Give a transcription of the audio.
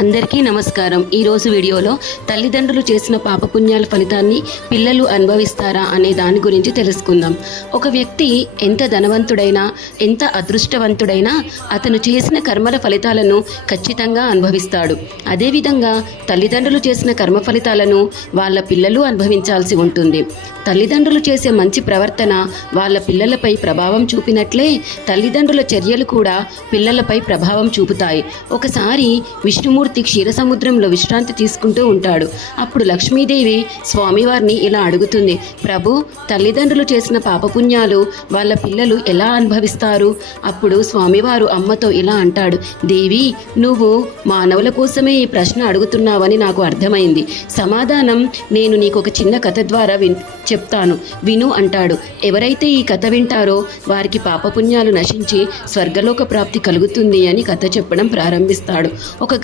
అందరికీ నమస్కారం. ఈరోజు వీడియోలో తల్లిదండ్రులు చేసిన పాపపుణ్యాల ఫలితాన్ని పిల్లలు అనుభవిస్తారా అనే దాని గురించి తెలుసుకుందాం. ఒక వ్యక్తి ఎంత ధనవంతుడైనా, ఎంత అదృష్టవంతుడైనా అతను చేసిన కర్మల ఫలితాలను ఖచ్చితంగా అనుభవిస్తాడు. అదేవిధంగా తల్లిదండ్రులు చేసిన కర్మ ఫలితాలను వాళ్ళ పిల్లలు అనుభవించాల్సి ఉంటుంది. తల్లిదండ్రులు చేసే మంచి ప్రవర్తన వాళ్ళ పిల్లలపై ప్రభావం చూపినట్లే తల్లిదండ్రుల చర్యలు కూడా పిల్లలపై ప్రభావం చూపుతాయి. ఒకసారి విష్ణుమూర్తి క్షీరసముద్రంలో విశ్రాంతి తీసుకుంటూ ఉంటాడు. అప్పుడు లక్ష్మీదేవి స్వామివారిని ఇలా అడుగుతుంది, ప్రభు, తల్లిదండ్రులు చేసిన పాపపుణ్యాలు వాళ్ళ పిల్లలు ఎలా అనుభవిస్తారు? అప్పుడు స్వామివారు అమ్మతో ఇలా అంటాడు, దేవి, నువ్వు మానవుల కోసమే ఈ ప్రశ్న అడుగుతున్నావని నాకు అర్థమైంది. సమాధానం నేను నీకు ఒక చిన్న కథ ద్వారా చెప్తాను, విను అంటాడు. ఎవరైతే ఈ కథ వింటారో వారికి పాపపుణ్యాలు నశించి స్వర్గలోక ప్రాప్తి కలుగుతుంది అని కథ చెప్పడం ప్రారంభిస్తాడు. ఒక